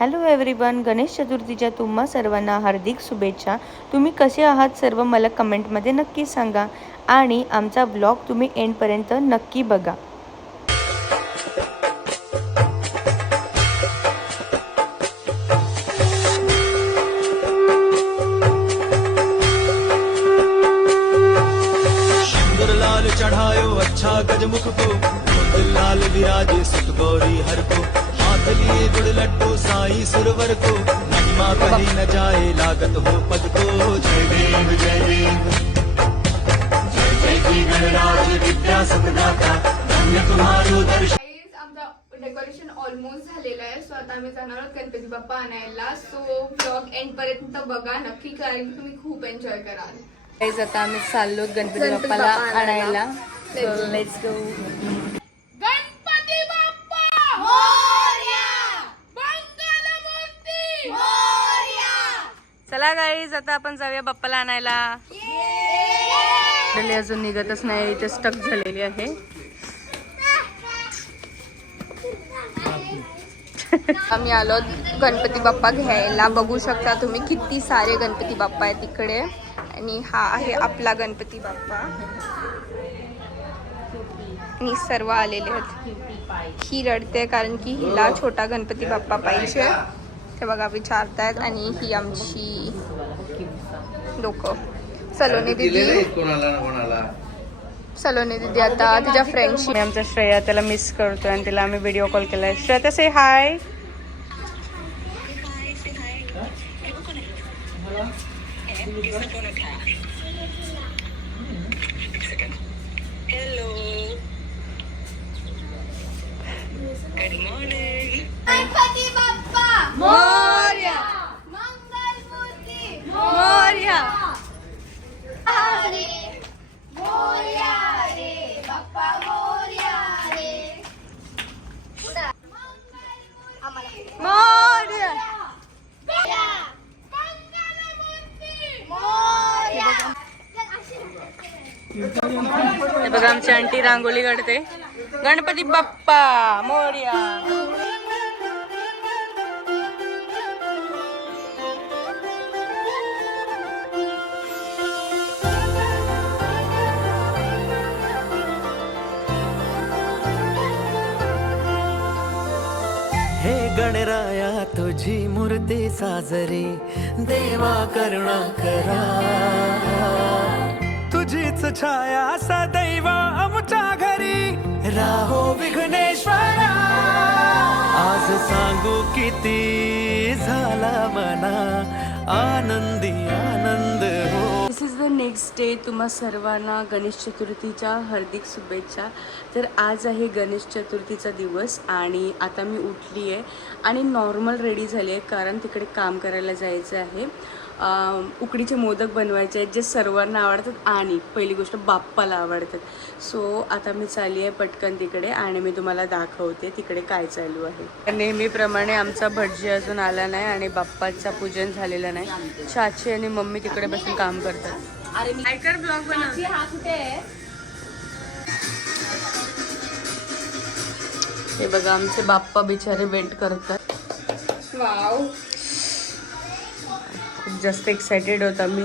Hello everyone, Ganesh चतुर्थीच्या तुम्हा सर्वांना हार्दिक शुभेच्छा. तुम्ही कसे आहात सर्व मला कमेंटमध्ये नक्की सांगा आणि आमचा ब्लॉग तुम्ही एंडपर्यंत नक्की बघा. लाल चढ़ायो अच्छा गजमुख को, लाल विराजे सुत गौरी हर को, हाथ लिए गुड़ लड्डू साई सुरवर को, महिमा कहीं न जाए लागत हो पद को. जय देव जय देव जय जय की गणराज विद्या सुखदाता, धन्य तुम्हारो दर्शन. आमचं डेकोरेशन ऑलमोस्ट झालेलं आहे. सो आता आम्ही जाणार आहोत गणपती बाप्पा आणायला. सो ब्लॉग एंड पर्यंत बघा नक्की, कारण की तुम्ही खूप एन्जॉय कराल. गाईज आता आम्ही चाललो गणपती बाप्पाला आणायला. Let's go. गणपती बाप्पा मोरया, मंगलमूर्ती मोरया. चला गाईज आता आपण जाऊया बाप्पाला आणायला. अजून निघतच नाही, इथे स्टक झालेली आहे. आम्ही आलो गणपती बाप्पा घ्यायला. बघू शकता तुम्ही किती सारे गणपती बाप्पा आहेत तिकडे. आणि हा आहे आपला गणपती बाप्पा आणि सर्व आलेले आहेत. ही रडते कारण की हिला छोटा गणपती बाप्पा पाहिजे, ते बघा विचारतायत. आणि ही आमची लोक सलोनी दीदी. सलोनी दीदी आता तिच्या फ्रेंडशी. आमचा श्रेया त्याला मिस करतोय आणि तिला आम्ही व्हिडिओ कॉल केलाय. श्रेया से हाय. Hello. Good morning. Ganpati Bappa Morya, Mangalmurti Morya. रे मोरया रे बाप्पा मोरया रे. मोरया. हे बघा आमची आंटी रांगोली काढते. गणपती बाप्पा मोरया. हे गणराया तुझी मूर्ती साजरी, देवा करुणा करा, तुझीच छाया सदैव आमच्या घरी राहो विघ्नेश्वरा. आज सांगू किती झाला मना आनंदी आनंद हो. दिस इज द नेक्स्ट डे. तुम्हा सर्वांना गणेश चतुर्थीच्या हार्दिक शुभेच्छा. तर आज आहे गणेश चतुर्थीचा दिवस आणि आता मी उठली आहे आणि नॉर्मल रेडी झाली आहे, कारण तिकडे काम करायला जायचं आहे. उकडीचे मोदक बनवायचे आहेत जे सर्वांना आवडतात आणि पहिली गोष्ट बाप्पाला आवडतात. सो आता मी चालली आहे पटकन तिकडे आणि मी तुम्हाला दाखवते तिकडे काय चालू आहे. नेहमीप्रमाणे आमचा भटजी अजून आला नाही आणि बाप्पाचं पूजन झालेलं नाही. चाची आणि मम्मी तिकडे बसून काम करतात. ब्लॉग हे बघा आमचे बाप्पा बिचारे वेट करतात. वाव, खूप जास्त एक्सायटेड होता मी.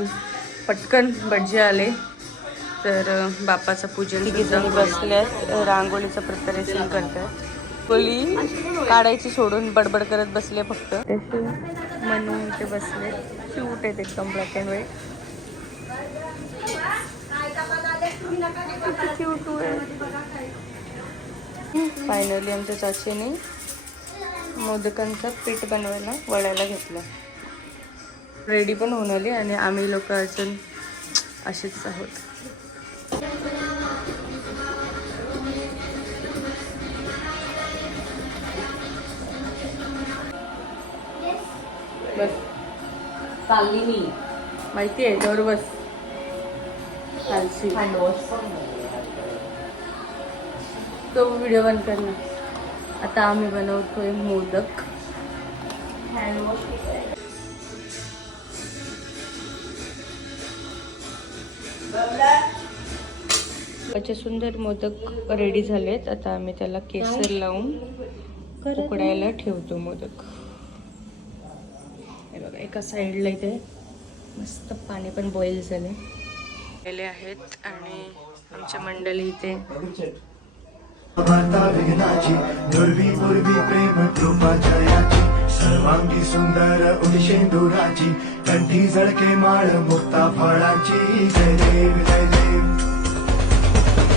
पटकन भटजी आले तर बाप्पाचं पूजन. जण बसल्यात रांगोळीचं प्रिपरेशन करतात. रांगोळी काढायची सोडून बडबड करत बसले फक्त. म्हणून ते बसले. क्यूट आहेत एकदम, ब्लॅक अँड व्हाईट. फायनली आमच्या चाचीने मोदकांचं पीठ बनवायला वळायला घेतलं. रेडी पण होऊन आली आणि आम्ही लोक अजून असेच आहोत. बस चालली मी, माहिती आहे दर बस खालची. तो व्हिडिओ बंद करणार. आता आम्ही बनवतोय मोदक. त्याचे सुंदर मोदक रेडी झालेत. आता आम्ही त्याला केसर लावून उकडायला ठेवतो मोदक. हे बघा एका साईडला इथे मस्त पाणी पण बॉईल झाले आहेत आणि आमच्या मंडळी इथे वार्ता विघ्नाची दुर्वी पूर्वी प्रेम कृपा जयाची सर्वांगी सुंदर उदिशेंदुराची कंठी झळके माळ मुक्ता फळाची जय देव जय देव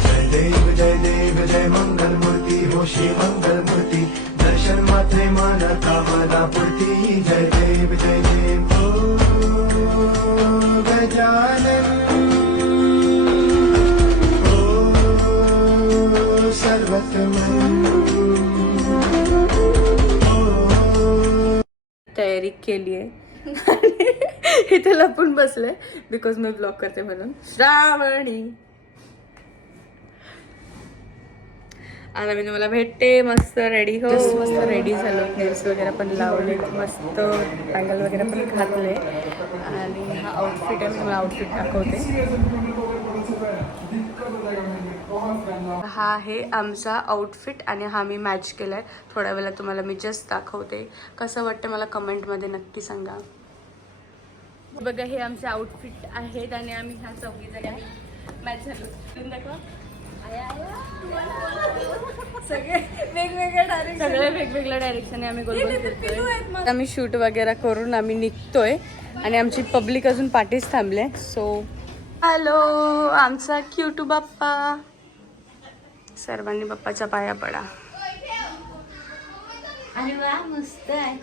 जय देव जय देव जय मंगल मूर्ती हो श्री मंगल मूर्ती दर्शन मात्रे मन कामना पूर्ती जय देव जय देव ओ गजानन तयारी केली आहे इथे लपून बसले बिकॉज मी ब्लॉग करते म्हणून. श्रावणी आता मी तुम्हाला भेटते. मस्त रेडी हो, मस्त रेडी झालो. नेल्स वगैरे पण लावले, मस्त बँगल वगैरे पण घातले आणि हा आउटफिट आहे. मी तुम्हाला आउटफिट दाखवते. हा आहे आमचा आउटफिट आणि हा मी मॅच केलाय. थोड्या वेळा तुम्हाला मी जस्ट दाखवते कसं वाटतं मला कमेंटमध्ये नक्की सांगा. बघा हे आमचे आउटफिट आहेत आणि आम्ही ह्या चौघी जणी मॅच झालो. दाखवा सगळे वेगवेगळ्या डायरेक्शनने आम्ही गोल गोल फिरतोय. आम्ही शूट वगैरे करून आम्ही निघतोय आणि आमची पब्लिक अजून पाठीच थांबले. सो हॅलो आमचा क्यूटू बाप्पा. सर्वांनी बाप्पाच्या पाया पडा.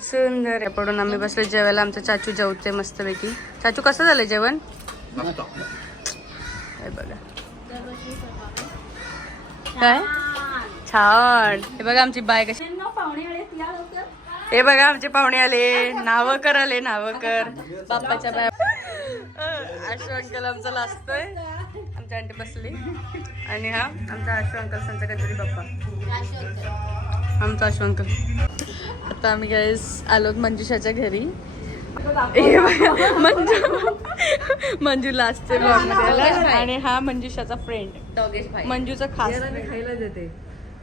सुंदर पडून आम्ही बसलो जेवायला. आमचं चाचू जेवते मस्तपैकी. चाचू कसं झालं जेवण? हे बघा काय छान. हे बघा आमची बाय कशी. हे बघा आमचे पाहुणे आले. नावकर आले, नावकर बाप्पाच्या बाय. आशू अंकल आमचा लाजतोय. आमच्या आंटी बसली आणि हा आमचा आशू अंकल संचा काहीतरी बाप्पा. आमचा आशू अंकल. आता आम्ही गाईस आलो मंजुषाच्या घरी. मंजू लाजते आणि हा मंजुषाचा फ्रेंड मंजूचा खास खायला देते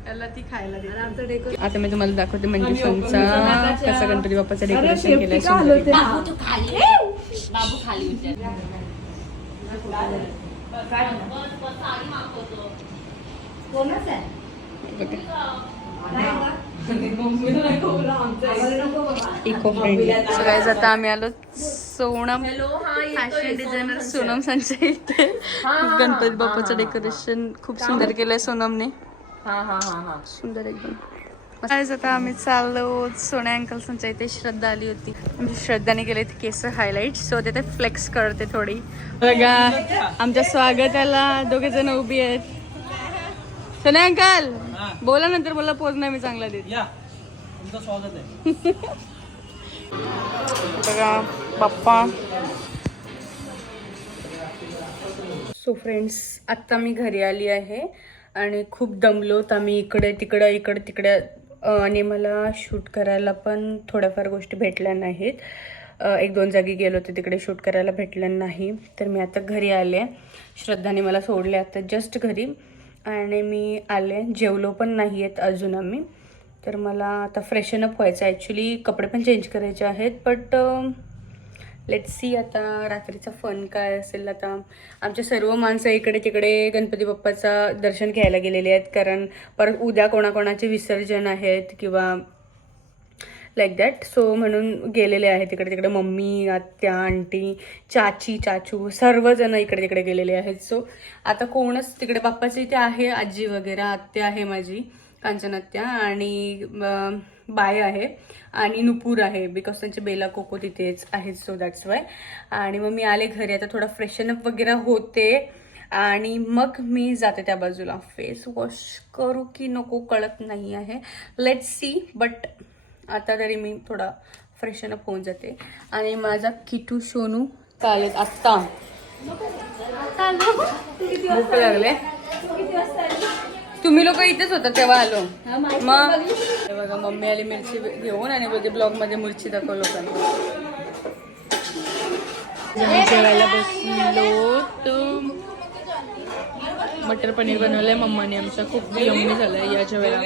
त्याला, ती खायला देते. आता मी तुम्हाला दाखवते मंजुषांचा कसा गणपती बाप्पाचं डेकोरेशन केलंय. Eco friendly. सगळ्याच आता आम्ही आलो सोनम फॅशन डिझायनर सोनम संजय इथे. गणपती बाप्पाचं डेकोरेशन खूप सुंदर केलंय सोनमने. सुंदर एकदम. आता आम्ही चाललो सोन्या अंकल संजय इथे. श्रद्धा आली होती. आमची श्रद्धाने केले केस हायलाइट. सो तिथे फ्लेक्स करते थोडी. बघा आमच्या स्वागताला दोघे जण उभी आहेत. सोन्या अंकल बोला नंतर बोला पोज नाही मी चांगला देत. तुमचं स्वागत आहे. बघा बाप्पा. सो फ्रेंड्स आत्ता मी घरी आली आहे आणि खूप दमलोत आम्ही. इकडे तिकडे आणि मला शूट करायला पण थोड्याफार गोष्टी भेटल्या नाहीत. 1-2 जागी गेलो होते तिकडे शूट करायला भेटलं नाही. तर मी आता घरी आले. श्रद्धाने मला सोडले आता जस्ट घरी आणि मी आले. जेवलो पण नाही आहेत अजून आम्ही. तर मला आता फ्रेशन अप व्हायचं. ॲक्च्युली कपडे पण चेंज करायचे आहेत बट लेट्स सी आता रात्रीचा फन काय असेल. आता आमचे सर्व माणसं इकडे तिकडे गणपती बाप्पाचा दर्शन घ्यायला गेलेले आहेत कारण परत उद्या कोणाकोणाचे विसर्जन आहेत किंवा लाईक दॅट. सो म्हणून गेलेले आहेत तिकडे तिकडे. मम्मी, आत्या, आंटी, चाची, चाचू सर्वजण इकडे तिकडे गेलेले आहेत. सो आता कोणच तिकडे बाप्पाचे इथे आहे. आजी वगैरे, आत्या आहे माझी कांचन आत्या आणि बाय आहे आणि नुपूर आहे बिकॉज त्यांचे बेला कोको तिथेच आहेत. So that's why. आणि मग मी आले घरी. आता थोडा फ्रेशन अप वगैरे होते आणि मग मी जाते त्या बाजूला. फेस वॉश करू की नको कळत नाही आहे. Let's see. बट आता तरी मी थोडा फ्रेशन अप होऊन जाते. आणि माझा किटू सोनू चालेल आत्ता. भूक लागले. तुम्ही लोक इथेच होता तेव्हा आलो. मग बघा मम्मी आली मिरची घेऊन आणि बघे ब्लॉग मध्ये मिरची दाखव लोकांना. जेवायला बसलो तर मटर पनीर बनवलंय मम्माने आमच्या. खूप यम्मी झालंय. या जेवायला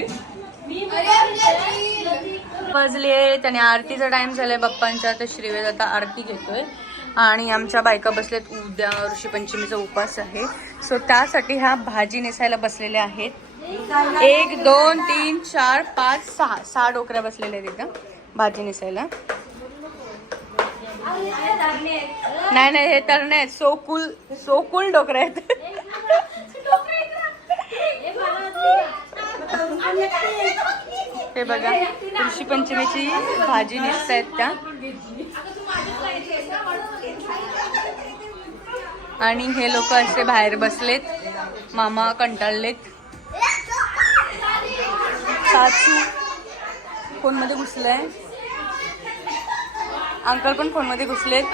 वाजले त्याने आरतीचा टाइम झालाय बाप्पांचा. तर श्रीवेद आता आरती घेतोय आणि आमच्या बायका बसल्यात. उद्या ऋषीपंचमीचा उपवास आहे, सो त्यासाठी ह्या भाजी नेसायला बसलेल्या आहेत. 1 2 3 4 5 6 डोकऱ्या बसलेल्या आहेत इथं भाजी नेसायला. नाही हे तर नाही, सोकुल डोकऱ्या आहेत. हे बघा ऋषीपंचमीची भाजी नेसतायत त्या. आणि हे लोक असे बाहेर बसलेत. मामा कंटाळलेत. सासू फोन मध्ये घुसलाय. अंकल पण फोन मध्ये घुसलेत.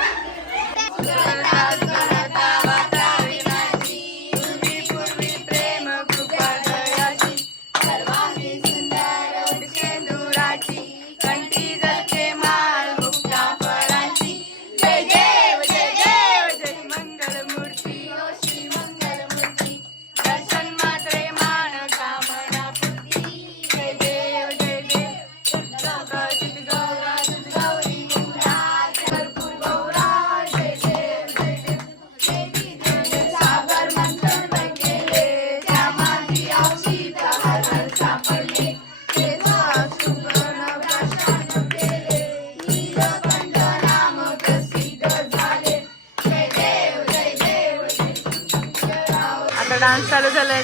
डान्स चालू झालाय.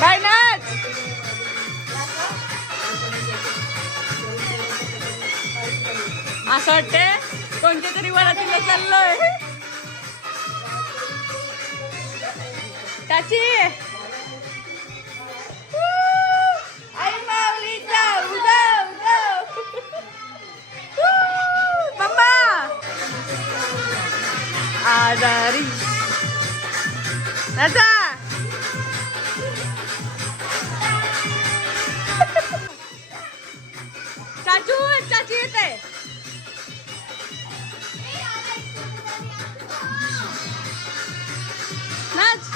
बाय नाच. असं वाटते कोणत्या तरी वरातीला चाललोय. त्याची आई माऊलीचा उदव मम्मा आजारी नाचा. चाची येत आहे. नाच.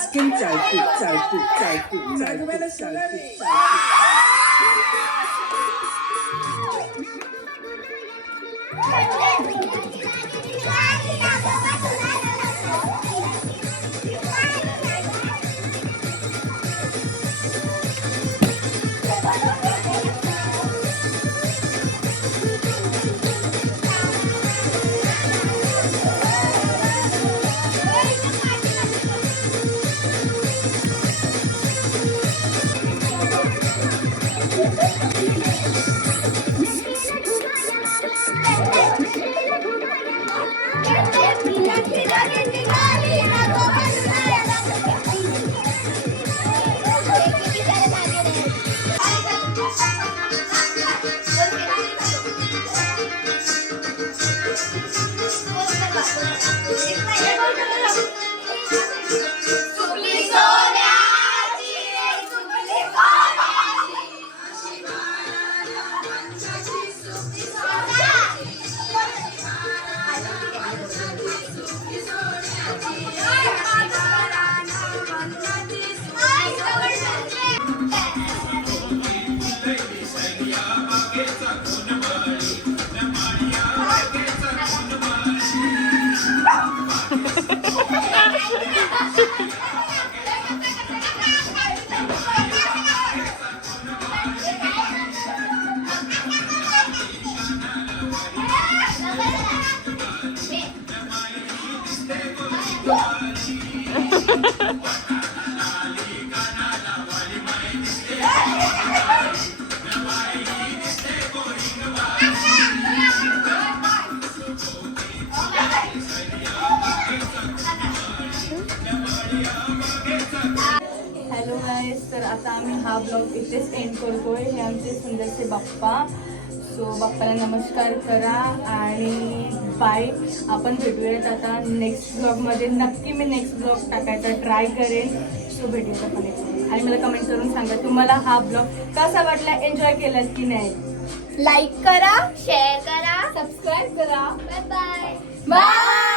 Skin हॅलो गाईस, तर आता आम्ही हा ब्लॉग इथेच एंड करतोय. हे आमचे सुंदरसे बाप्पा. सो बाप्पाला नमस्कार करा आणि बाय. आपण भेटूयात आता नेक्स्ट ब्लॉगमध्ये. नक्की मी नेक्स्ट ब्लॉग टाकायचा ट्राय करेन. सो भेटूयात आपण नेक्स्ट. आणि मला कमेंट करून सांगा तुम्हाला हा ब्लॉग कसा वाटला, एन्जॉय केलात की नाही. लाईक करा, शेअर करा, सबस्क्राईब करा. Bye bye. बाय.